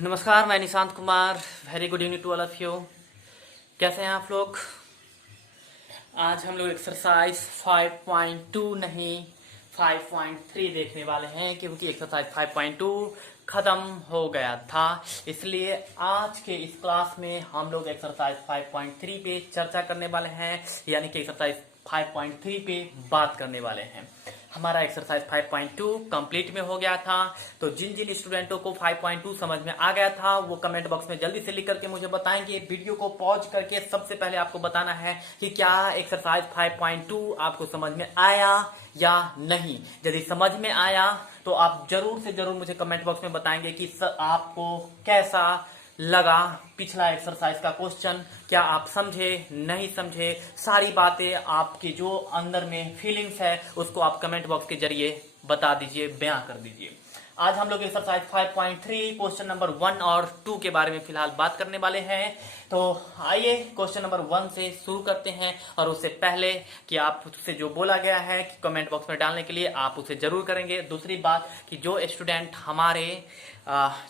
नमस्कार, मैं Nishant Kumar. Very good evening to all of you. कैसे हैं आप लोग? आज हम लोग एक्सरसाइज 5.2 नहीं 5.3 देखने वाले हैं, क्योंकि एक्सरसाइज 5.2 खत्म हो गया था। इसलिए आज के इस क्लास में हम लोग एक्सरसाइज 5.3 पे चर्चा करने वाले हैं, यानी कि एक्सरसाइज 5.3 पे बात करने वाले हैं। हमारा एक्सरसाइज 5.2 कंप्लीट में हो गया था। तो जिन जिन स्टूडेंटों को 5.2 समझ में आ गया था वो कमेंट बॉक्स में जल्दी से लिख करके मुझे बताएंगे। वीडियो को पॉज करके सबसे पहले आपको बताना है कि क्या एक्सरसाइज 5.2 आपको समझ में आया या नहीं। यदि समझ में आया तो आप जरूर से जरूर मुझे कमेंट बॉक्स में बताएंगे कि आपको कैसा लगा पिछला एक्सरसाइज का क्वेश्चन। क्या आप समझे, नहीं समझे, सारी बातें आपकी जो अंदर में फीलिंग्स है उसको आप कमेंट बॉक्स के जरिए बता दीजिए, बयां कर दीजिए। आज हम लोग एक्सरसाइज 5.3 क्वेश्चन नंबर 1 और 2 के बारे में फिलहाल बात करने वाले हैं। तो आइए क्वेश्चन नंबर 1 से शुरू करते हैं। और उससे पहले कि आपसे जो बोला गया है कि कमेंट बॉक्स में डालने के लिए, आप उसे जरूर करेंगे। दूसरी बात कि जो स्टूडेंट हमारे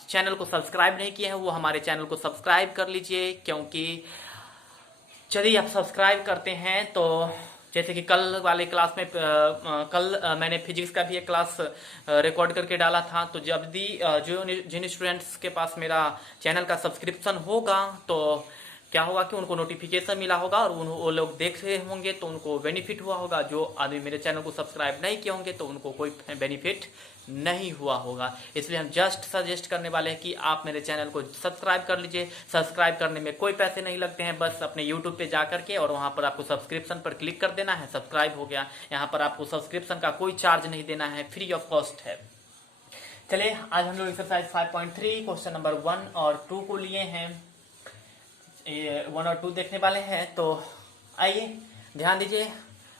चैनल को सब्सक्राइब नहीं किए हैं वो हमारे चैनल को सब्सक्राइब कर लीजिए, क्योंकि यदि आप सब्सक्राइब करते हैं तो जैसे कि कल वाले क्लास में कल मैंने फिजिक्स का भी एक क्लास रिकॉर्ड करके डाला था। तो जब भी जो जिन स्टूडेंट्स के पास मेरा चैनल का सब्सक्रिप्शन होगा तो क्या होगा कि उनको नोटिफिकेशन मिला होगा और वो लोग देख रहे होंगे तो उनको बेनिफिट हुआ होगा। जो आदमी मेरे चैनल को सब्सक्राइब नहीं किए होंगे तो उनको कोई बेनिफिट नहीं हुआ होगा। इसलिए हम जस्ट सजेस्ट करने वाले हैं कि आप मेरे चैनल को सब्सक्राइब कर लीजिए। सब्सक्राइब करने में कोई पैसे नहीं लगते हैं, बस अपने यूट्यूब पे जा करके और वहां पर आपको सब्सक्रिप्शन पर क्लिक कर देना है, सब्सक्राइब हो गया। यहाँ पर आपको सब्सक्रिप्शन का कोई चार्ज नहीं देना है, फ्री ऑफ कॉस्ट है। चलिए आज हम लोग एक्सरसाइज 5.3 क्वेश्चन नंबर 1 और 2 को लिए हैं, 1 और 2 देखने वाले हैं। तो आइए ध्यान दीजिए।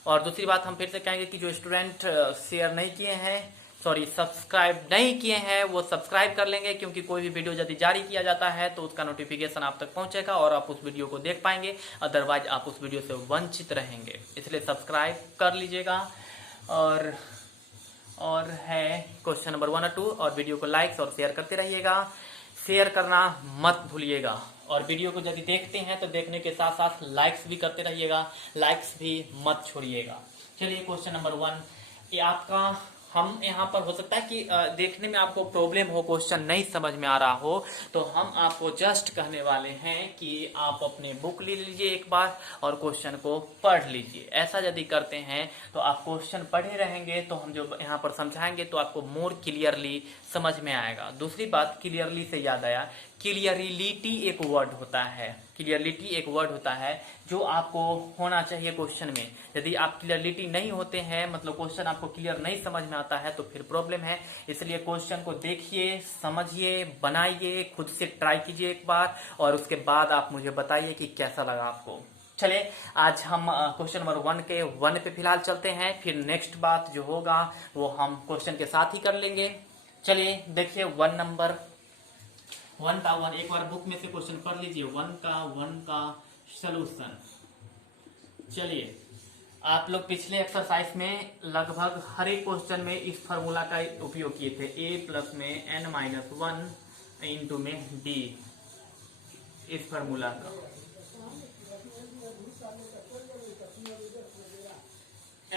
और दूसरी बात हम फिर से कहेंगे कि जो स्टूडेंट शेयर नहीं किए हैं, सॉरी सब्सक्राइब नहीं किए हैं, वो सब्सक्राइब कर लेंगे, क्योंकि कोई भी वीडियो यदि जारी किया जाता है तो उसका नोटिफिकेशन आप तक पहुंचेगा और आप उस वीडियो को देख पाएंगे। अदरवाइज आप उस वीडियो से वंचित रहेंगे, इसलिए सब्सक्राइब कर लीजिएगा। और है क्वेश्चन नंबर 1 और 2। और वीडियो को लाइक्स और शेयर करते रहिएगा, शेयर करना मत भूलिएगा। और वीडियो को यदि देखते हैं तो देखने के साथ साथ लाइक्स भी करते रहिएगा, लाइक्स भी मत छोड़िएगा। चलिए क्वेश्चन नंबर 1 ये आपका, हम यहाँ पर हो सकता है कि देखने में आपको प्रॉब्लम हो, क्वेश्चन नहीं समझ में आ रहा हो, तो हम आपको जस्ट कहने वाले हैं कि आप अपने बुक ले लीजिए एक बार और क्वेश्चन को पढ़ लीजिए। ऐसा यदि करते हैं तो आप क्वेश्चन पढ़े रहेंगे तो हम जो यहाँ पर समझाएंगे तो आपको मोर क्लियरली समझ में आएगा। दूसरी बात, क्लियरली से याद आया, क्लियरिटी एक वर्ड होता है, क्लियरिटी एक वर्ड होता है जो आपको होना चाहिए क्वेश्चन में। यदि आप क्लियरिटी नहीं होते हैं, मतलब क्वेश्चन आपको क्लियर नहीं समझ में आता है, तो फिर प्रॉब्लम है। इसलिए क्वेश्चन को देखिए, समझिए, बनाइए, खुद से ट्राई कीजिए एक बार और उसके बाद आप मुझे बताइए कि कैसा लगा आपको। चले आज हम क्वेश्चन नंबर 1 के 1 पे फिलहाल चलते हैं, फिर नेक्स्ट बात जो होगा वो हम क्वेश्चन के साथ ही कर लेंगे। चलिए देखिए 1 नंबर 1 का 1 एक बार बुक में से क्वेश्चन पढ़ लीजिए। 1 का सलूशन। चलिए आप लोग पिछले एक्सरसाइज में लगभग हर एक क्वेश्चन में इस फार्मूला का उपयोग किए थे, a प्लस में n-1 इंटू में d, इस फार्मूला का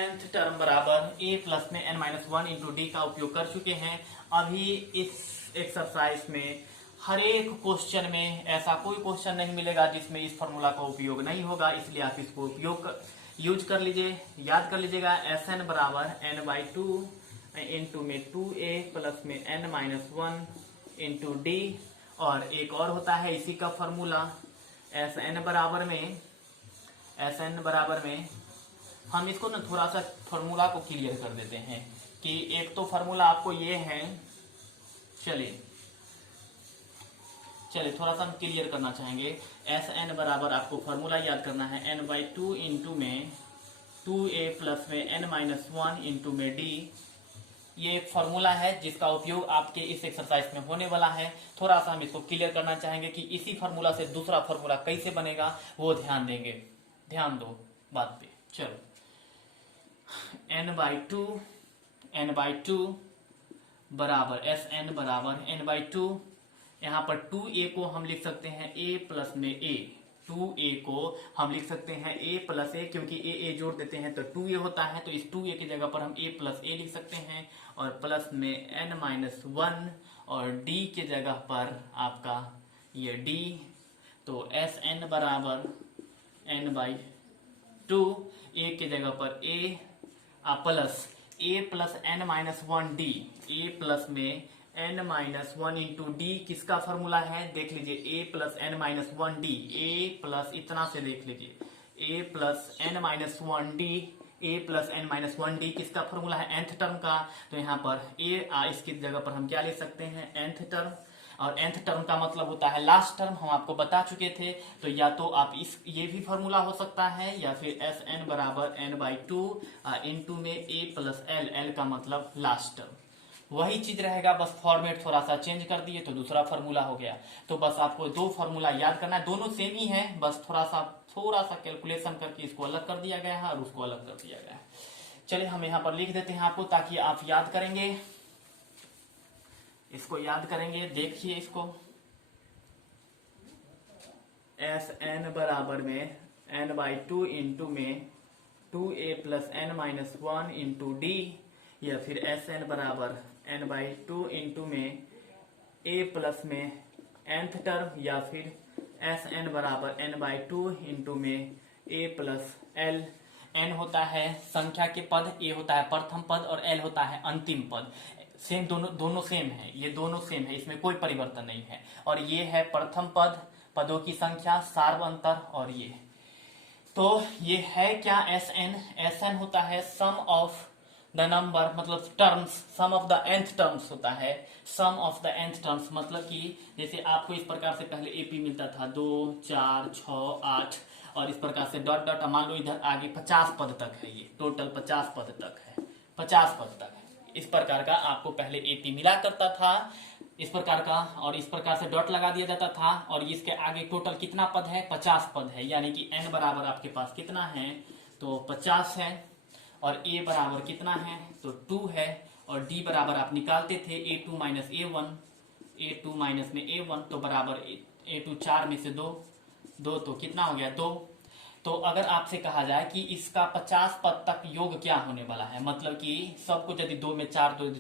nth टर्म बराबर a प्लस में n-1 इंटू डी का उपयोग कर चुके हैं। अभी इस एक्सरसाइज में हर एक क्वेश्चन में ऐसा कोई क्वेश्चन नहीं मिलेगा जिसमें इस फार्मूला का उपयोग नहीं होगा, इसलिए आप इसको यूज कर लीजिए, याद कर लीजिएगा। Sn बराबर n/2 इंटू में 2a प्लस में n-1 इंटू डी। और एक और होता है इसी का फार्मूला, Sn बराबर में हम इसको ना थोड़ा सा फार्मूला को क्लियर कर देते हैं कि एक तो फार्मूला आपको ये है, चलिए थोड़ा सा हम क्लियर करना चाहेंगे। Sn बराबर आपको फार्मूला याद करना है n/2 इंटू में 2a प्लस में n-1 इंटू में d। ये एक फार्मूला है जिसका उपयोग आपके इस एक्सरसाइज में होने वाला है। थोड़ा सा हम इसको क्लियर करना चाहेंगे कि इसी फार्मूला से दूसरा फार्मूला कैसे बनेगा वो ध्यान देंगे, ध्यान दो बात पे। चलो n/2 बराबर Sn बराबर n/2 यहाँ पर 2a को हम लिख सकते हैं a प्लस में a, 2a को हम लिख सकते हैं a प्लस a, क्योंकि a जोड़ देते हैं तो 2a होता है, तो इस 2a की जगह पर हम a प्लस a लिख सकते हैं, और प्लस में n-1 और d के जगह पर आपका ये d, तो Sn बराबर n/2, a की जगह पर a plus a plus n-1d, a plus में n-1 इंटू डी किसका फॉर्मूला है देख लीजिए, a plus n-1d, a plus इतना से देख लीजिए, a plus n-1d, a plus n-1d किसका फॉर्मूला है nth टर्म का, तो यहाँ पर a इसकी जगह पर हम क्या ले सकते हैं nth टर्म, और nth टर्म का मतलब होता है लास्ट टर्म, हम आपको बता चुके थे, तो या तो आप ये भी फॉर्मूला हो सकता है, या फिर Sn बराबर n/2 इंटू में a प्लस l का मतलब लास्ट टर्म, वही चीज रहेगा, बस फॉर्मेट थोड़ा सा चेंज कर दिए तो दूसरा फॉर्मूला हो गया। तो बस आपको दो फॉर्मूला याद करना है, दोनों सेम ही है, बस थोड़ा सा कैलकुलेशन करके इसको अलग कर दिया गया है और उसको अलग कर दिया गया है। चलिए हम यहाँ पर लिख देते हैं आपको, ताकि आप याद करेंगे, इसको याद करेंगे, देखिए इसको, Sn बराबर में n/2 इंटू में 2a plus n-1 into D, या फिर Sn बराबर n/2 इंटू में a प्लस में nth टर्म, या फिर Sn बराबर n/2 इंटू में a प्लस l। n होता है संख्या के पद, a होता है प्रथम पद और l होता है अंतिम पद। सेम दोनों सेम है, ये दोनों सेम है, इसमें कोई परिवर्तन नहीं है। और ये है प्रथम पद, पदों की संख्या, सार्व अंतर, और ये तो ये है क्या Sn होता है सम ऑफ द नंबर, मतलब terms, sum of the nth terms होता है, sum of the nth terms, मतलब कि जैसे आपको इस प्रकार से पहले एपी मिलता था 2, 4, 6, 8, और इस प्रकार से डॉट डॉट, मान लो इधर आगे 50 पद तक है, ये टोटल 50 पद तक है, 50 पद तक है, इस प्रकार का आपको पहले एपी मिला करता था, इस प्रकार का, और इस प्रकार से डॉट लगा दिया जाता था, और इसके आगे टोटल कितना पद है, 50 पद है, यानी कि n बराबर आपके पास कितना है, तो 50 है, और a बराबर कितना है, तो 2 है, और d बराबर आप निकालते थे a2 minus a1, a2 minus में a1, तो बराबर a2 4 में से 2 तो कितना हो गया 2। तो अगर आपसे कहा जाए कि इसका 50 पद तक योग क्या होने वाला है, मतलब कि सबको यदि 2 में 4 तो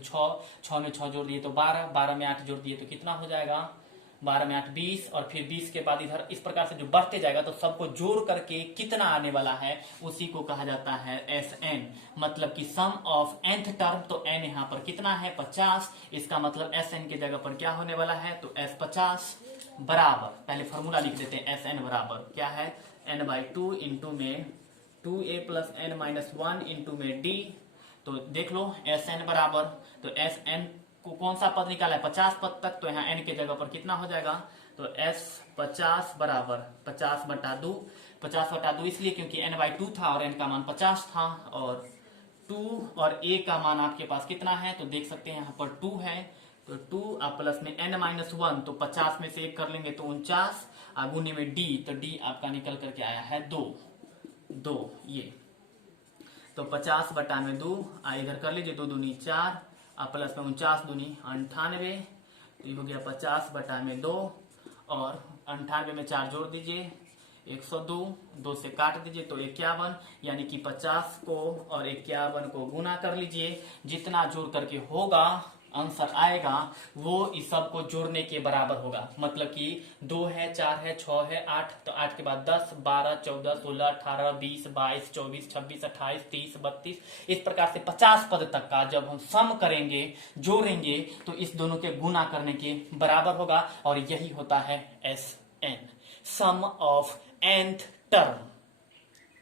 6 में 6 जोड़ दिए तो 12, 12 में 8 जोड़ दिए तो कितना हो जाएगा, 12 में 8 20, और फिर 20 के बाद इधर इस प्रकार से जो बढ़ते जाएगा, तो सबको जोड़ करके कितना आने वाला है, उसी को कहा जाता है Sn, मतलब कि सम ऑफ nth टर्म, तो n यहाँ पर कितना है 50, इसका मतलब Sn की जगह पर क्या होने वाला है, तो S50 बराबर, पहले फॉर्मूला लिख देते हैं, Sn बराबर क्या है n/2 इंटू में 2a प्लस n-1 इंटू में d, तो देख लो Sn बराबर, तो Sn को कौन सा पद निकाला है 50 पद तक, तो यहाँ n के जगह पर कितना हो जाएगा, तो S50 बराबर 50/2 इसलिए क्योंकि n/2 था और n का मान 50 था, और 2 और a का मान आपके पास कितना है, तो देख सकते हैं यहाँ पर 2 है, तो 2 प्लस में n-1, तो 50 में से 1 कर लेंगे तो 49, गुने में d, तो d आपका निकल करके आया है 2 ये, तो 50/2 इधर कर लीजिए, 2 दूनी 4, प्लस में 49 दूनी 98, तो ये हो गया 50/2, और 98 में 4 जोड़ दीजिए 102, 2 से काट दीजिए तो 51, यानी कि 50 को और 51 को गुना कर लीजिए, जितना जोड़ करके होगा आंसर आएगा वो इस सब को जोड़ने के बराबर होगा, मतलब कि 2 है, 4 है, 6 है, 8, तो 8 के बाद 10, 12, 14, 16, 18, 20, 22, 24, 26, 28, 30, 32, इस प्रकार से 50 पद तक का जब हम सम करेंगे, जोड़ेंगे, तो इस दोनों के गुना करने के बराबर होगा, और यही होता है Sn, sum of nth term,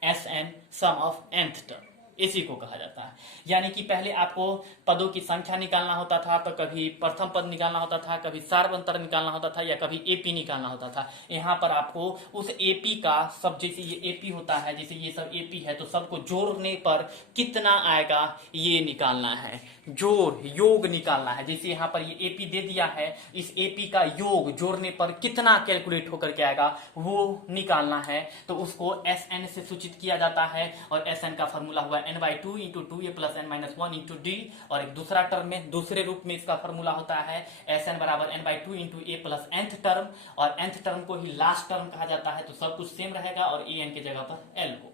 Sn sum of nth term, इसी को कहा जाता है। यानी कि पहले आपको पदों की संख्या निकालना होता था, तो कभी प्रथम पद निकालना होता था, कभी सार्वंतर निकालना होता था, या कभी एपी निकालना होता था। यहाँ पर आपको उस एपी का सब, जैसे ये एपी होता है, जैसे ये सब एपी है, तो सबको जोड़ने पर कितना आएगा ये निकालना है, योग निकालना है। जैसे यहाँ पर ये एपी दे दिया है, इस एपी का योग जोड़ने पर कितना कैलकुलेट होकर के आएगा वो निकालना है, तो उसको Sn से सूचित किया जाता है, और Sn का फॉर्मूला हुआ n/2 into 2a plus n-1 into D, और एक दूसरा टर्म में दूसरे रूप में इसका फॉर्मूला होता है Sn बराबर n/2 into a plus nth term, और nth टर्म को ही लास्ट टर्म कहा जाता है, तो सब कुछ सेम रहेगा और an की जगह पर l होगा।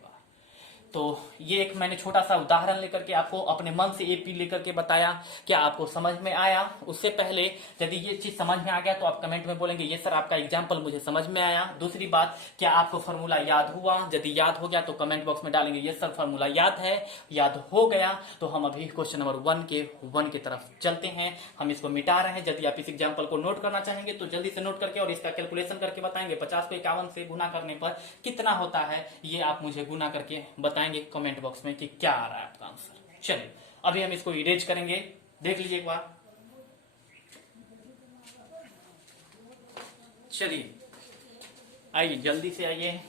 तो ये एक मैंने छोटा सा उदाहरण लेकर के आपको अपने मन से एपी लेकर के बताया, क्या आपको समझ में आया? उससे पहले यदि ये चीज समझ में आ गया तो आप कमेंट में बोलेंगे ये सर आपका एग्जाम्पल मुझे समझ में आया। दूसरी बात, क्या आपको फॉर्मूला याद हुआ? यदि याद हो गया तो कमेंट बॉक्स में डालेंगे ये सर फॉर्मूला याद है, याद हो गया। तो हम अभी क्वेश्चन नंबर 1 की तरफ चलते हैं। हम इसको मिटा रहे हैं। यदि आप इस एग्जाम्पल को नोट करना चाहेंगे तो जल्दी से नोट करके और इसका कैलकुलेशन करके बताएंगे 50 को 51 से गुना करने पर कितना होता है, ये आप मुझे गुना करके बताएंगे कमेंट बॉक्स में कि क्या आ रहा है आपका आंसर। चलिए अभी हम इसको इरेज करेंगे, देख लीजिए एक बार। चलिए आइए जल्दी से आइए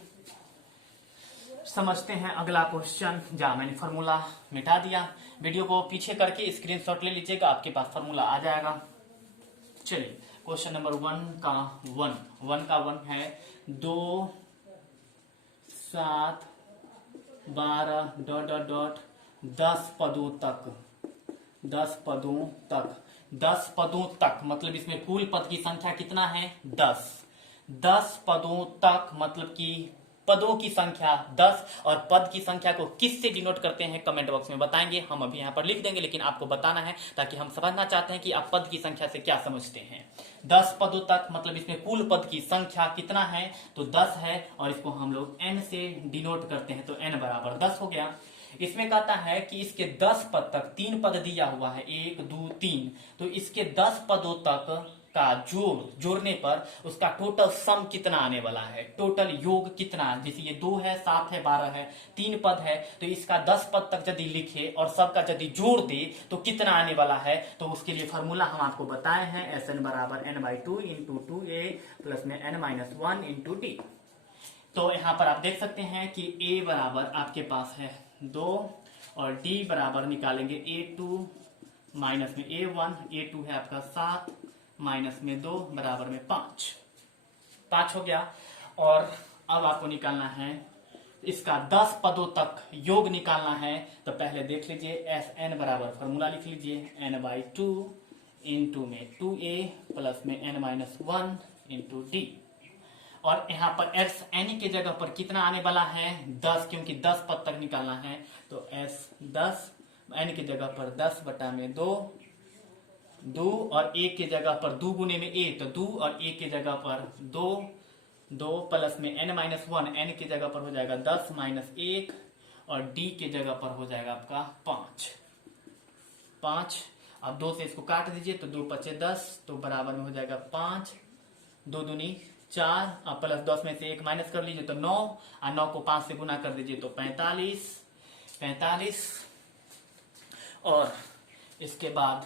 समझते हैं अगला क्वेश्चन। जहां मैंने फॉर्मूला मिटा दिया, वीडियो को पीछे करके स्क्रीनशॉट ले लीजिएगा, आपके पास फॉर्मूला आ जाएगा। चलिए क्वेश्चन नंबर 1 का 1 है 2 7 12 डॉट डॉट डॉट 10 पदों तक, 10 पदों तक, 10 पदों तक मतलब इसमें कुल पद की संख्या कितना है? 10। 10 पदों तक मतलब कि पदों की संख्या 10, और पद की संख्या को किससे डिनोट करते हैं कमेंट बॉक्स में बताएंगे। हम अभी यहाँ पर लिख देंगे, लेकिन आपको बताना है ताकि हम समझना चाहते हैं कि आप पद की संख्या से क्या समझते हैं। 10 पदों तक मतलब इसमें कुल पद की संख्या कितना है? तो 10 है, और इसको हम लोग n से डिनोट करते हैं, तो n बराबर 10 हो गया। इसमें कहता है कि इसके 10 पद तक 3 पद दिया हुआ है, 1 2 3, तो इसके 10 पदों तक का जोड़ने पर उसका टोटल सम कितना आने वाला है, टोटल योग कितना। जैसे ये 2 है, 7 है, 12 है, 3 पद है, तो इसका 10 पद तक यदि लिखे और सबका यदि जोड़ दे तो कितना आने वाला है। तो उसके लिए फॉर्मूला हम आपको बताए हैं, Sn बराबर n/2 इंटू 2a प्लस में n-1 इंटू डी। तो यहाँ पर आप देख सकते हैं कि a बराबर आपके पास है 2 और d बराबर निकालेंगे a2 माइनस में a1, a2 है आपका 7 माइनस में 2 बराबर में 5 हो गया। और अब आपको निकालना है इसका 10 पदों तक योग निकालना है। तो पहले देख लीजिए Sn बराबर फॉर्मूला लिख लीजिए n/2 इंटू में 2a प्लस में n-1 इंटू डी, और यहाँ पर Sn के जगह पर कितना आने वाला है? 10, क्योंकि 10 पद तक निकालना है। तो S10 n की जगह पर 10 बटा में 2 और 1 की जगह पर 2 गुने में a, तो 2 और 1 की जगह पर 2 प्लस में n-1, n की जगह पर हो जाएगा 10 माइनस 1, और d की जगह पर हो जाएगा आपका 5। अब 2 से इसको काट दीजिए तो 2 पचे 10, तो बराबर में हो जाएगा 5, 2 दूनी 4, अब प्लस 10 में से 1 माइनस कर लीजिए तो 9, और 9 को 5 से गुना कर दीजिए तो 45, और इसके बाद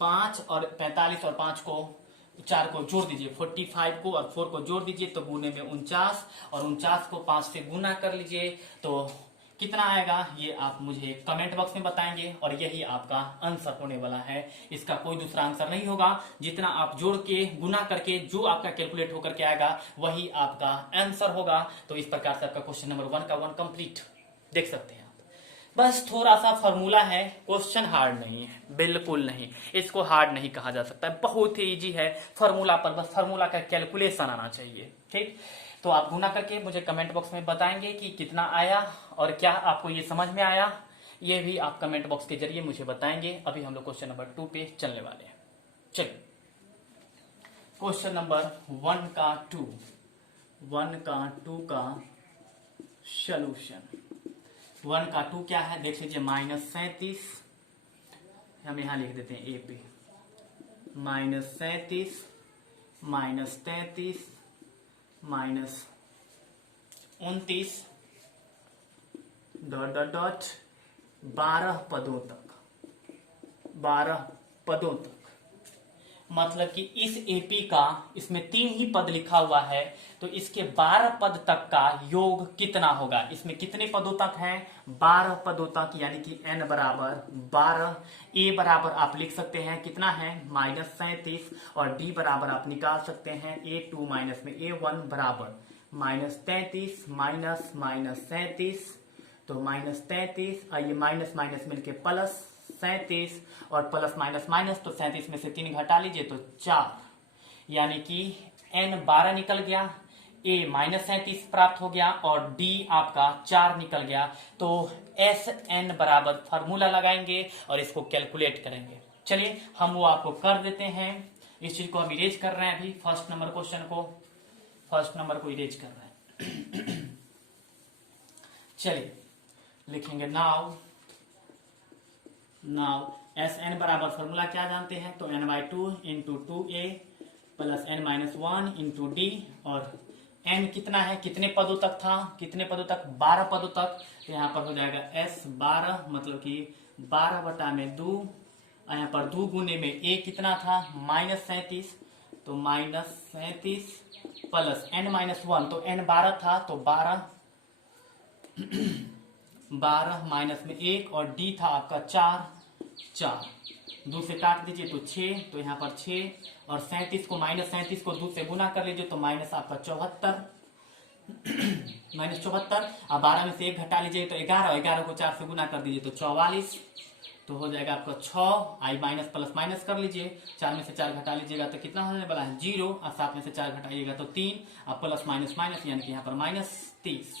5 और 45 और 5 को 4 को जोड़ दीजिए, 45 को और 4 को जोड़ दीजिए तो गुने में 49, और 49 को 5 से गुना कर लीजिए तो कितना आएगा, ये आप मुझे कमेंट बॉक्स में बताएंगे, और यही आपका आंसर होने वाला है। इसका कोई दूसरा आंसर नहीं होगा। जितना आप जोड़ के गुना करके जो आपका कैलकुलेट होकर के आएगा वही आपका आंसर होगा। तो इस प्रकार से आपका क्वेश्चन नंबर 1 का 1 कंप्लीट देख सकते हैं। बस थोड़ा सा फॉर्मूला है, क्वेश्चन हार्ड नहीं है, बिल्कुल नहीं, इसको हार्ड नहीं कहा जा सकता है, बहुत ही इजी है। फॉर्मूला पर बस फॉर्मूला का कैलकुलेशन आना चाहिए, ठीक। तो आप गुना करके मुझे कमेंट बॉक्स में बताएंगे कि कितना आया और क्या आपको ये समझ में आया, ये भी आप कमेंट बॉक्स के जरिए मुझे बताएंगे। अभी हम लोग क्वेश्चन नंबर 2 पे चलने वाले हैं। चलिए क्वेश्चन नंबर 1 का 2 का सोल्यूशन। 1 का 2 क्या है देख लीजिए, -37, हम यहां लिख देते हैं ए पे, -37 -33 -29 डॉट डॉट डॉट 12 पदों तक, मतलब कि इस एपी का इसमें 3 ही पद लिखा हुआ है, तो इसके 12 पद तक का योग कितना होगा। इसमें कितने पदों तक है? 12 पदों तक, यानी कि n बराबर 12। a बराबर आप लिख सकते हैं कितना है, -37, और d बराबर आप निकाल सकते हैं a2 माइनस में a1 बराबर -33 -37 तो -33 और ये माइनस माइनस मिलके प्लस 37 और प्लस माइनस माइनस, तो 37 में से 3 घटा लीजिए तो 4, यानी कि n 12 निकल गया, a -37 प्राप्त हो गया और d आपका 4 निकल गया। तो Sn बराबर फार्मूला लगाएंगे और इसको कैलकुलेट करेंगे। चलिए हम वो आपको कर देते हैं। इस चीज को हम इरेज कर रहे हैं, अभी फर्स्ट नंबर को इरेज कर रहे हैं। चलिए लिखेंगे नाउ Sn बराबर फॉर्मूला क्या जानते हैं, तो n/2 into 2a plus n-1 into D, और n कितना है, कितने पदों तक था, 12 पदों तक। तो यहाँ पर हो जाएगा S12 मतलब कि 12/2, यहाँ पर 2 गुने में a कितना था -37, तो -37 प्लस n-1, तो n 12 था तो 12 माइनस में 1 और d था आपका 4, 2 से काट दीजिए तो 6, तो यहाँ पर 6 और 37 को -37 को 2 से गुना कर लीजिए तो माइनस आपका 74, -74। अब 12 में से 1 घटा लीजिए तो 11, 11 को 4 से गुना कर दीजिए तो 44, तो हो जाएगा आपका 6, आई माइनस प्लस माइनस कर लीजिए, 4 में से 4 घटा लीजिएगा तो कितना होने वाला है 0, और 7 में से 4 घटाइएगा तो 3, अब प्लस माइनस माइनस यानी कि यहाँ पर -30।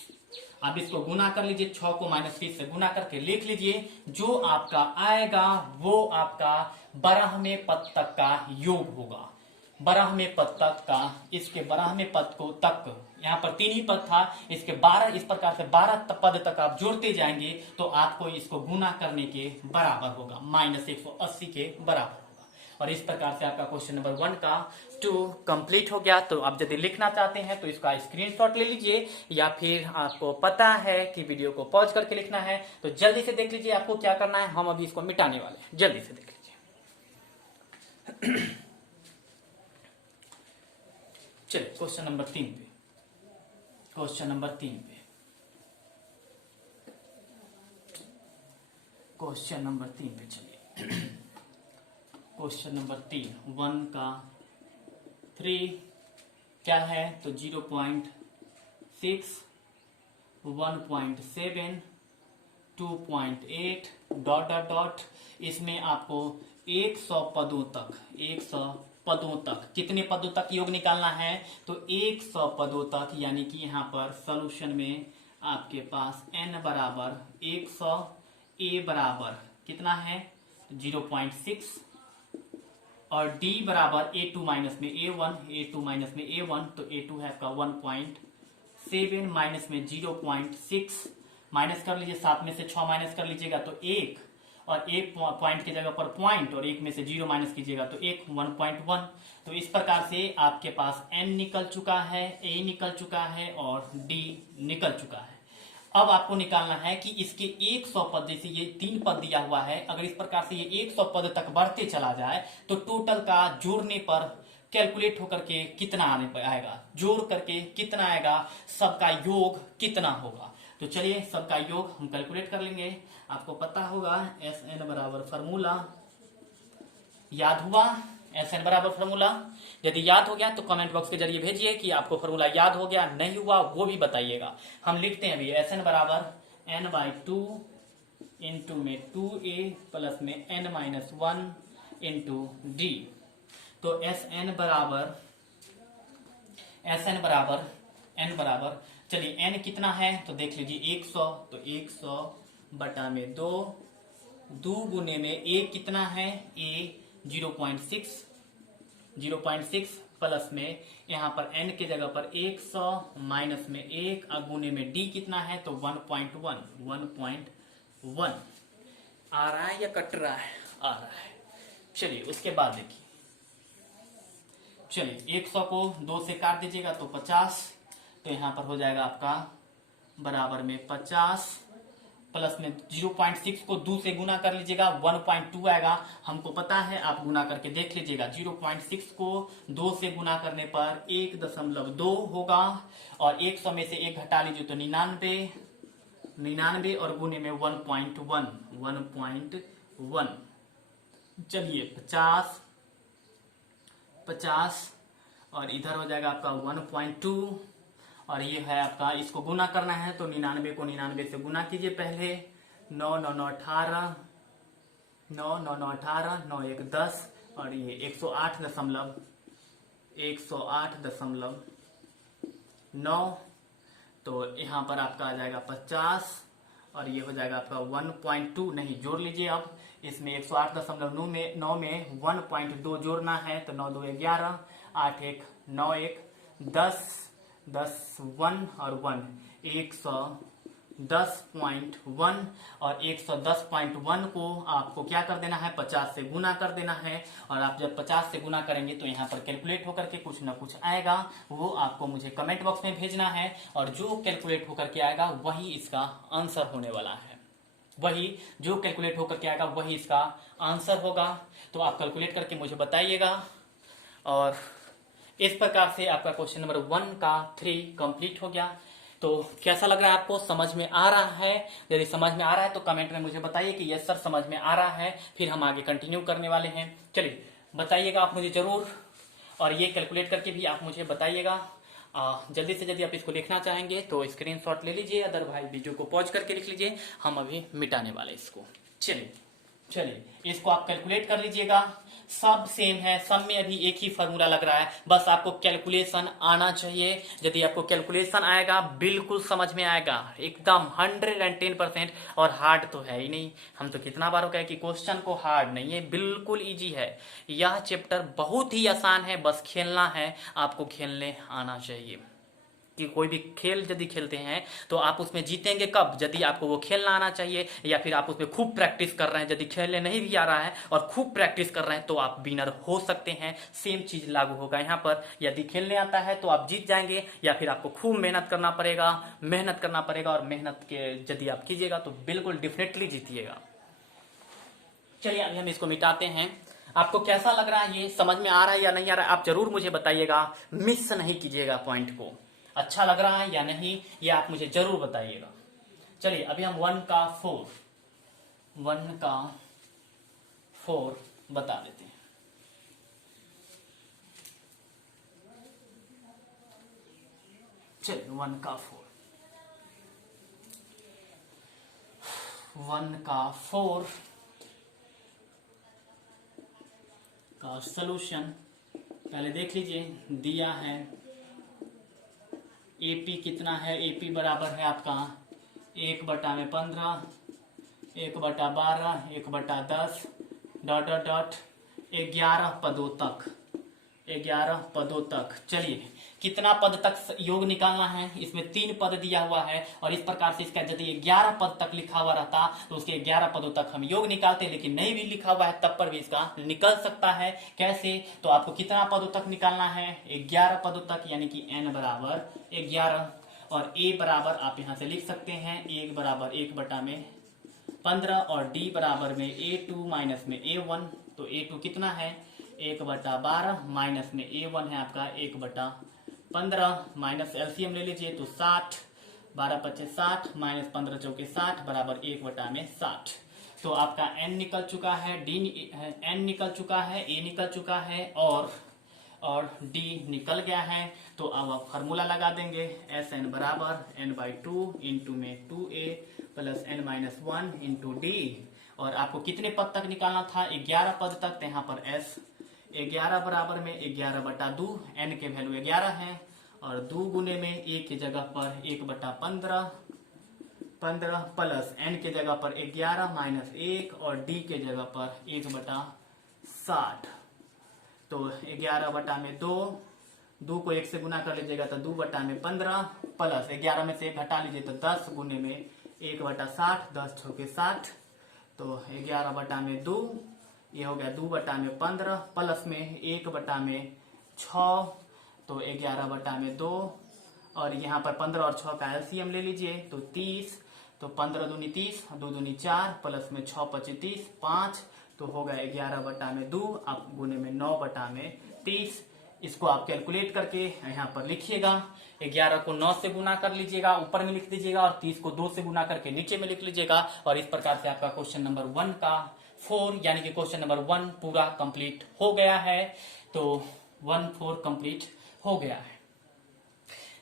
अब इसको गुना कर लीजिए, 6 को -30 से गुना करके लिख लीजिए, जो आपका आएगा वो आपका बारहवें पद तक का योग होगा। बारहवें पद तक का, इसके बारहवें पद को तक, यहाँ पर 3 ही पद था, इसके 12, इस प्रकार से 12 पद तक आप जोड़ते जाएंगे तो आपको इसको गुना करने के बराबर होगा, -180 के बराबर होगा। और इस प्रकार से आपका क्वेश्चन नंबर 1 का 2 कंप्लीट हो गया। तो आप यदि लिखना चाहते हैं तो इसका स्क्रीनशॉट ले लीजिए, या फिर आपको पता है कि वीडियो को पॉज करके लिखना है तो जल्दी से देख लीजिए आपको क्या करना है। हम अभी इसको मिटाने वाले हैं, जल्दी से देख लीजिए। चलिए क्वेश्चन नंबर 3 पे, क्वेश्चन नंबर 3 पे चलिए। क्वेश्चन नंबर 3 1 का 3 क्या है, तो 0.6, 1.7, 2.8 डॉट डॉट डॉट। इसमें आपको 100 पदों तक कितने पदों तक योग निकालना है, तो 100 पदों तक, यानी कि यहाँ पर सॉल्यूशन में आपके पास n बराबर 100, a बराबर कितना है 0.6 और d बराबर a2 माइनस में a1, तो a2 है आपका 1.7 माइनस में 0.6 माइनस कर लीजिए, 7 में से 6 माइनस कर लीजिएगा तो 1, और 1 पॉइंट की जगह पर पॉइंट, और 1 में से 0 माइनस कीजिएगा तो 1.1। तो इस प्रकार से आपके पास n निकल चुका है, a निकल चुका है और d निकल चुका है। अब आपको निकालना है कि इसके 100 पद, जैसे ये 3 पद दिया हुआ है, अगर इस प्रकार से ये 100 पद तक बढ़ते चला जाए तो टोटल का जोड़ने पर कैलकुलेट होकर के कितना आएगा, जोड़ करके कितना आएगा, सबका योग कितना होगा। तो चलिए सबका योग हम कैलकुलेट कर लेंगे। आपको पता होगा Sn बराबर फॉर्मूला, याद हुआ Sn बराबर फॉर्मूला? यदि याद हो गया तो कमेंट बॉक्स के जरिए भेजिए कि आपको फॉर्मूला याद हो गया, नहीं हुआ वो भी बताइएगा। हम लिखते हैं अभी Sn बराबर n/2 इंटू में 2a प्लस में n-1 इंटू d। तो Sn बराबर चलिए n कितना है तो देख लीजिए 100, तो 100 बटा में 2 गुने में a कितना है, a 0.6 प्लस में यहाँ पर n के जगह पर 100 माइनस में 1 और गुने में d कितना है तो 1.1 आ रहा है या कट रहा है, आ रहा है। चलिए उसके बाद देखिए, चलिए 100 को 2 से काट दीजिएगा तो 50, तो यहाँ पर हो जाएगा आपका बराबर में 50 प्लस में 0.6 को 2 से गुना कर लीजिएगा 1.2 आएगा। हमको पता है, आप गुना करके देख लीजिएगा। 0.6 को 2 से गुना करने पर 1.2 होगा, और 100 में से 1 घटा लीजिए तो 99 और गुने में 1.1। चलिए 50 और इधर हो जाएगा आपका 1.2 और ये है आपका, इसको गुना करना है तो 99 को 99 से गुना कीजिए पहले। 9 9 9 18, 9 9 9 18, 9 1 10 और ये 108.9। तो यहाँ पर आपका आ जाएगा 50 और ये हो जाएगा आपका 1.2, नहीं जोड़ लीजिए। अब इसमें 108.9 में 1.2 जोड़ना है तो 9 2 11, 8 1 9 1 10 10 1 और 1 110.1 और 110.1 को आपको क्या कर देना है, 50 से गुना कर देना है। और आप जब 50 से गुना करेंगे तो यहाँ पर कैलकुलेट होकर के कुछ ना कुछ आएगा, वो आपको मुझे कमेंट बॉक्स में भेजना है और जो कैलकुलेट होकर के आएगा वही इसका आंसर होने वाला है। वही जो कैलकुलेट होकर के आएगा वही इसका आंसर होगा। तो आप कैलकुलेट करके मुझे बताइएगा। और इस प्रकार से आपका क्वेश्चन नंबर 1 का 3 कंप्लीट हो गया। तो कैसा लग रहा है आपको, समझ में आ रहा है? यदि समझ में आ रहा है तो कमेंट में मुझे बताइए कि यस सर समझ में आ रहा है, फिर हम आगे कंटिन्यू करने वाले हैं। चलिए बताइएगा आप मुझे जरूर, और ये कैलकुलेट करके भी आप मुझे बताइएगा। जल्दी से जल्दी आप इसको लिखना चाहेंगे तो स्क्रीनशॉट ले लीजिए, अदरवाइज वीडियो को पॉज करके लिख लीजिए, हम अभी मिटाने वाले इसको। चलिए इसको आप कैलकुलेट कर लीजिएगा। सब सेम है, सब में अभी एक ही फॉर्मूला लग रहा है, बस आपको कैलकुलेशन आना चाहिए। यदि आपको कैलकुलेशन आएगा बिल्कुल समझ में आएगा, एकदम 110%। और हार्ड तो है ही नहीं, हम तो कितना बार कहे कि क्वेश्चन को हार्ड नहीं है, बिल्कुल इजी है। यह चैप्टर बहुत ही आसान है, बस खेलना है, आपको खेलने आना चाहिए। कि कोई भी खेल यदि खेलते हैं तो आप उसमें जीतेंगे कब, यदि आपको वो खेलना आना चाहिए, या फिर आप उसमें खूब प्रैक्टिस कर रहे हैं। यदि खेलने नहीं भी आ रहा है और खूब प्रैक्टिस कर रहे हैं तो आप विनर हो सकते हैं। सेम चीज लागू होगा यहाँ पर, यदि खेलने आता है तो आप जीत जाएंगे, या फिर आपको खूब मेहनत करना पड़ेगा, और मेहनत के यदि आप कीजिएगा तो बिल्कुल डेफिनेटली जीतिएगा। चलिए अभी हम इसको मिटाते हैं। आपको कैसा लग रहा है, ये समझ में आ रहा है या नहीं आ रहा है, आप जरूर मुझे बताइएगा, मिस नहीं कीजिएगा पॉइंट को। अच्छा लग रहा है या नहीं ये आप मुझे जरूर बताइएगा। चलिए अभी हम 1 का 4 बता देते हैं। चलिए 1 का 4 का सलूशन पहले देख लीजिए। दिया है एपी कितना है, एपी बराबर है आपका 1/15, 1/12, 1/10 डॉट डॉट डॉट 11 पदों तक, 11 पदों तक। चलिए कितना पद तक योग निकालना है, इसमें 3 पद दिया हुआ है और इस प्रकार से इसका यदि 11 पद तक लिखा हुआ रहता तो उसके 11 पदों तक हम योग निकालते, लेकिन नहीं भी लिखा हुआ है तब पर भी इसका निकल सकता है। कैसे, तो आपको कितना पदों तक निकालना है, 11 पदों तक, यानी कि n बराबर 11 और a बराबर आप यहां से लिख सकते हैं 1 बराबर 1/15 और d बराबर में a2 माइनस में a1। तो a2 कितना है 1/12 माइनस में a1 है आपका 1/15, माइनस एलसीएम ले लीजिए तो 60, 12 25 60 माइनस 15 चौके 60 बराबर 1/60। तो आपका n निकल चुका है, n निकल चुका है, a निकल चुका है और d निकल गया है। तो अब आप फार्मूला लगा देंगे, Sn बराबर n/2 इंटू में 2a plus n-1 into d। और आपको कितने पद तक निकालना था, 11 पद तक। तो यहाँ पर s 11 बराबर में 11/2, n के वैल्यू 11 है और 2 गुने में a की जगह पर 1/15 प्लस n के जगह पर 11 माइनस 1 और d के जगह पर 1/60। तो 11/2, 2 को 1 से गुना कर लीजिएगा तो 2/15 प्लस 11 में से 1 घटा लीजिए तो 10 गुने में 1/60, 10 छौके 60। तो 11/2 ये हो गया 2/15 प्लस में 1/6 तो 11/2 और यहाँ पर 15 और 6 का एलसीएम ले लीजिए तो 30। तो 15 दूनी 30, 2 दूनी 4 प्लस में 6 25 30 5 तो हो गया 11/2 आप गुने में 9/30। इसको आप कैलकुलेट करके यहाँ पर लिखिएगा। 11 को 9 से गुना कर लीजिएगा, ऊपर में लिख दीजिएगा और 30 को 2 से गुना करके नीचे में लिख लीजिएगा। और इस प्रकार से आपका क्वेश्चन नंबर 1 का 4 यानी कि क्वेश्चन नंबर 1 पूरा कंप्लीट हो गया है। तो 1 4 कंप्लीट हो गया है।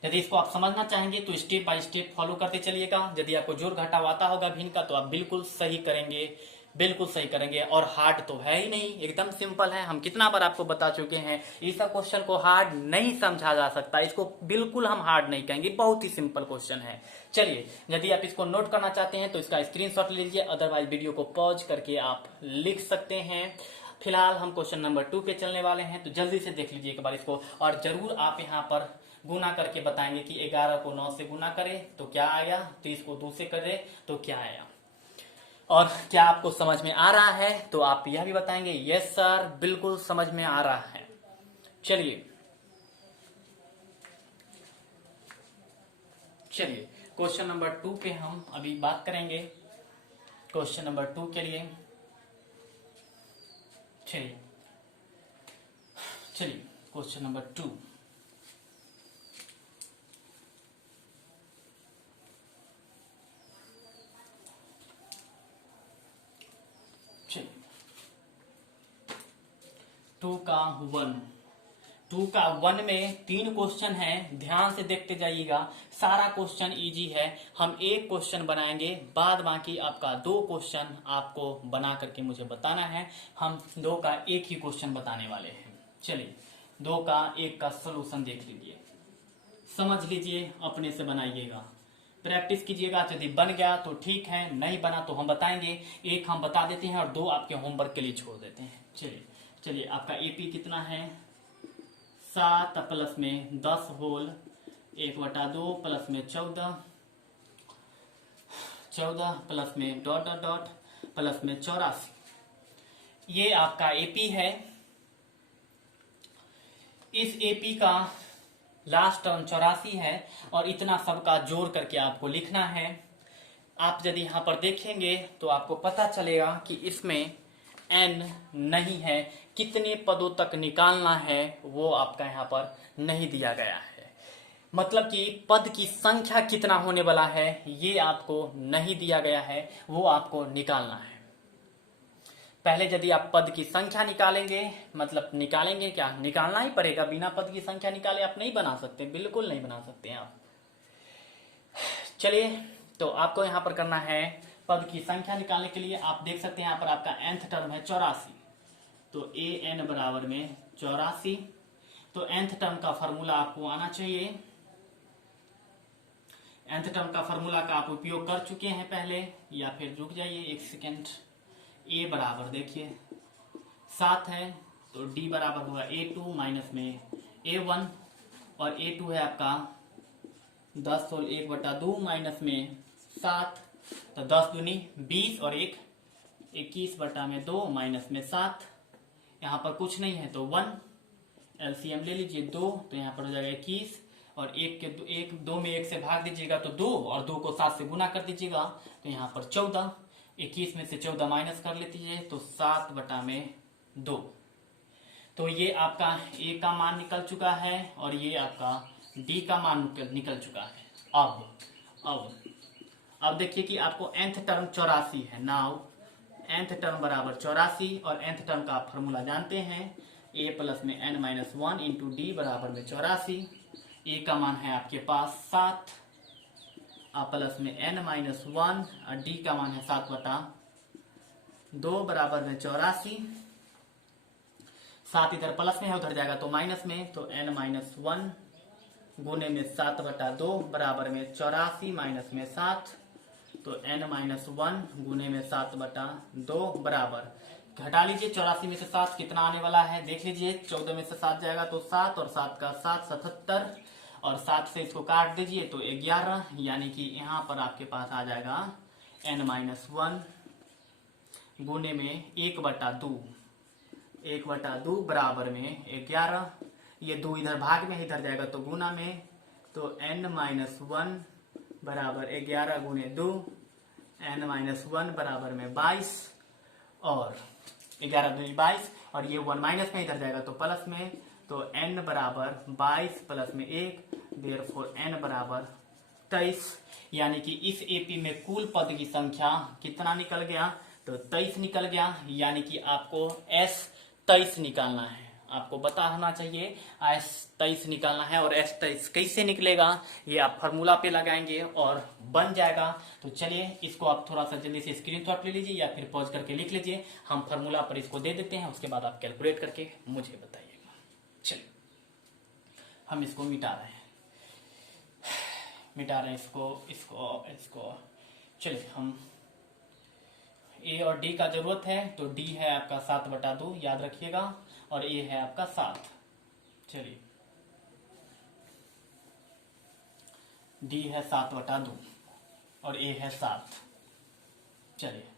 यदि इसको आप समझना चाहेंगे तो स्टेप बाय स्टेप फॉलो करते चलिएगा। यदि आपको जोड़ घटाव आता होगा भिन्न का तो आप बिल्कुल सही करेंगे, बिल्कुल सही करेंगे। और हार्ड तो है ही नहीं, एकदम सिंपल है। हम कितना बार आपको बता चुके हैं, इस क्वेश्चन को हार्ड नहीं समझा जा सकता, इसको बिल्कुल हम हार्ड नहीं कहेंगे, बहुत ही सिंपल क्वेश्चन है। चलिए, यदि आप इसको नोट करना चाहते हैं तो इसका स्क्रीनशॉट लीजिए, अदरवाइज वीडियो को पॉज करके आप लिख सकते हैं। फिलहाल हम क्वेश्चन नंबर 2 पे चलने वाले हैं, तो जल्दी से देख लीजिए एक बार इसको, और जरूर आप यहाँ पर गुना करके बताएंगे कि 11 को 9 से गुना करें तो क्या आया, 30 को 2 से करें तो क्या आया। और क्या आपको समझ में आ रहा है तो आप यह भी बताएंगे यस सर बिल्कुल समझ में आ रहा है। चलिए क्वेश्चन नंबर 2 पे हम अभी बात करेंगे। क्वेश्चन नंबर 2 के लिए चलिए क्वेश्चन नंबर 2। टू का वन में 3 क्वेश्चन है, ध्यान से देखते जाइएगा। सारा क्वेश्चन इजी है, हम एक क्वेश्चन बनाएंगे, बाद बाकी आपका 2 क्वेश्चन आपको बना करके मुझे बताना है। हम 2 का एक ही क्वेश्चन बताने वाले हैं। चलिए 2 का 1 का सोल्यूशन देख लीजिए, समझ लीजिए, अपने से बनाइएगा, प्रैक्टिस कीजिएगा। यदि बन गया तो ठीक है, नहीं बना तो हम बताएंगे। 1 हम बता देते हैं और 2 आपके होमवर्क के लिए छोड़ देते हैं। चलिए आपका एपी कितना है, 7 प्लस में 10 होल 1/2 प्लस में 14 प्लस में डॉट डॉट डॉट प्लस में 84। ये आपका एपी है। इस एपी का लास्ट टर्म 84 है और इतना सबका जोड़ करके आपको लिखना है। आप यदि यहां पर देखेंगे तो आपको पता चलेगा कि इसमें n नहीं है, कितने पदों तक निकालना है वो आपका यहाँ पर नहीं दिया गया है। मतलब कि पद की संख्या कितना होने वाला है ये आपको नहीं दिया गया है, वो आपको निकालना है। पहले यदि आप पद की संख्या निकालेंगे, मतलब निकालेंगे क्या, निकालना ही पड़ेगा, बिना पद की संख्या निकाले आप नहीं बना सकते, बिल्कुल नहीं बना सकते हैं आप। चलिए तो आपको यहाँ पर करना है पद की संख्या निकालने के लिए। आप देख सकते हैं यहाँ पर आपका nth टर्म है 84, तो an बराबर में 84। तो nth टर्म का फॉर्मूला आपको आना चाहिए। nth टर्म का फॉर्मूला का आप उपयोग कर चुके हैं पहले, या फिर रुक जाइए 1 सेकेंड। a बराबर देखिए 7 है, तो d बराबर होगा a2 माइनस में a1, और a2 है आपका 10 होल 1/2 माइनस में 7, तो 10 दूनी 20 और 1 21/2 माइनस में 7। यहाँ पर कुछ नहीं है तो 1, एलसीएम ले लीजिए 2, तो यहाँ पर हो जाएगा 21, और 2 में 1 से भाग दीजिएगा तो 2, और 2 को 7 से गुना कर दीजिएगा तो यहाँ पर 14। 21 में से 14 माइनस कर लेतीजिए तो 7/2। तो ये आपका a का मान निकल चुका है और ये आपका d का मान निकल चुका है। अब देखिए कि आपको nth टर्म 84 है। नाउ nth टर्म बराबर 84, और nth टर्म का आप फॉर्मूला जानते हैं, a प्लस में n-1 इंटू डी बराबर में 84। a का मान है आपके पास 7, प्लस में n-1 और d का मान है 7/2 बराबर में 84। 7 इधर प्लस में है, उधर जाएगा तो माइनस में, तो n-1 गुने में 7/2 बराबर में 84 माइनस में 7, तो n-1 गुने में 7/2 बराबर, घटा लीजिए 84 में से 7 कितना आने वाला है देख लीजिए। 14 में से 7 जाएगा तो 7, और 7 का 7 77, और 7 से इसको काट दीजिए तो 11, यानी कि यहाँ पर आपके पास आ जाएगा n-1 गुने में 1/2 बराबर में 11। ये 2 इधर भाग में, इधर जाएगा तो गुना में, तो n-1 बराबर 11 गुने 2, n-1 बराबर में 22, और 11 दूनी 22, और ये 1 माइनस में इधर जाएगा तो प्लस में, तो n बराबर 22 प्लस में 1, देयरफॉर n बराबर 23। यानी कि इस एपी में कुल पद की संख्या कितना निकल गया, तो 23 निकल गया। यानी कि आपको s 23 निकालना है। आपको पता होना चाहिए। S23 निकालना है और S23 कैसे निकलेगा ये आप फार्मूला पे लगाएंगे और बन जाएगा। तो चलिए इसको आप थोड़ा सा जल्दी से स्क्रीनशॉट ले लीजिए या फिर पॉज करके लिख लीजिए। हम फार्मूला पर इसको दे देते हैं, उसके बाद आप कैलकुलेट करके मुझे बताइएगा। चलिए हम इसको मिटा रहे हैं इसको। चलिए हम ए और डी का जरूरत है, तो डी है आपका 7/2 याद रखिएगा, और ए है आपका 7। चलिए डी है 7/2 और ए है 7। चलिए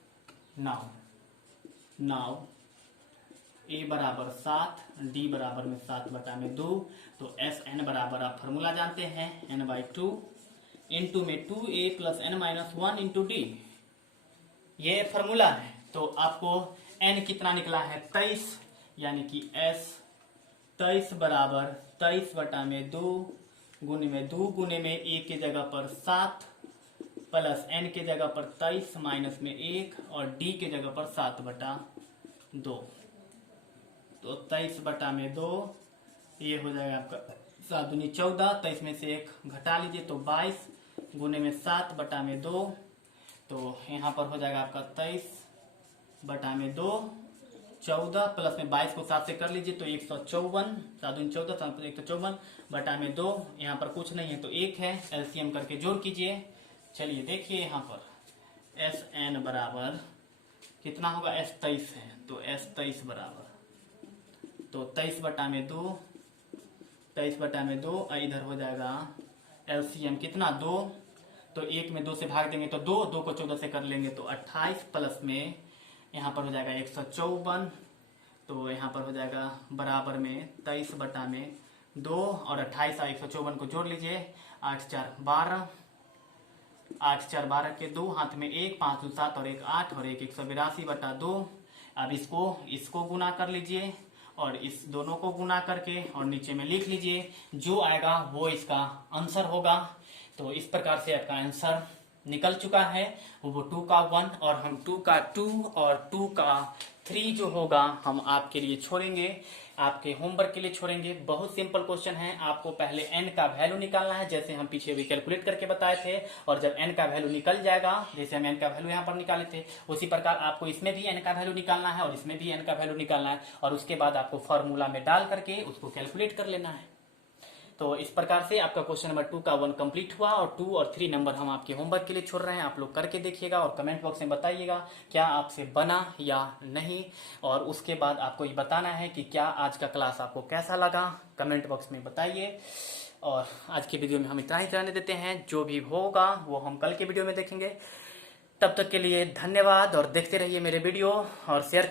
नाउ ए बराबर 7, डी बराबर में 7/2, तो एस एन बराबर आप फॉर्मूला जानते हैं n/2 इंटू में 2a + n-1 इंटू डी, ये फॉर्मूला है। तो आपको n कितना निकला है 23, यानी कि s 23 बराबर 23/2 गुने में 2 गुने में a के जगह पर 7 प्लस n के जगह पर 23 माइनस में 1 और d के जगह पर 7/2। तो 23/2 ये हो जाएगा आपका 7 दूनी 14, 23 में से 1 घटा लीजिए तो 22 गुने में 7/2, तो यहाँ पर हो जाएगा आपका 23/2, 14 प्लस में 22 को 7 से कर लीजिए तो 154, 7 दूनी 14, 154/2। यहाँ पर कुछ नहीं है तो 1 है, एलसीएम करके जोड़ कीजिए। चलिए देखिए यहाँ पर एस एन बराबर कितना होगा, एस 23 है तो एस 23 बराबर तो 23/2 इधर हो जाएगा एलसीएम कितना 2, तो 1 में 2 से भाग देंगे तो 2 को 14 से कर लेंगे तो 28 प्लस में यहाँ पर हो जाएगा 154, तो यहाँ पर हो जाएगा बराबर में 23/2 और 28 और 154 को जोड़ लीजिए, 8 4 12, 8 4 12 के 2 हाथ में 1, 5 2 7 और 1 8 और 1 182/2। अब इसको गुना कर लीजिए और इस दोनों को गुना करके और नीचे में लिख लीजिए, जो आएगा वो इसका आंसर होगा। तो इस प्रकार से आपका आंसर निकल चुका है, वो 2 का 1 और हम 2 का 2 और 2 का 3 जो होगा हम आपके लिए छोड़ेंगे, आपके होमवर्क के लिए छोड़ेंगे। बहुत सिंपल क्वेश्चन है, आपको पहले n का वैल्यू निकालना है, जैसे हम पीछे भी कैलकुलेट करके बताए थे। और जब n का वैल्यू निकल जाएगा, जैसे हम n का वैल्यू यहाँ पर निकाले थे, उसी प्रकार आपको इसमें भी n का वैल्यू निकालना है और इसमें भी n का वैल्यू निकालना है, और उसके बाद आपको फॉर्मूला में डाल करके उसको कैलकुलेट कर लेना है। तो इस प्रकार से आपका क्वेश्चन नंबर 2 का 1 कंप्लीट हुआ, और 2 और 3 नंबर हम आपके होमवर्क के लिए छोड़ रहे हैं। आप लोग करके देखिएगा और कमेंट बॉक्स में बताइएगा क्या आपसे बना या नहीं, और उसके बाद आपको ये बताना है कि क्या आज का क्लास आपको कैसा लगा, कमेंट बॉक्स में बताइए। और आज की वीडियो में हम इतना ही रहने देते हैं, जो भी होगा वो हम कल के वीडियो में देखेंगे। तब तक के लिए धन्यवाद, और देखते रहिए मेरे वीडियो और शेयर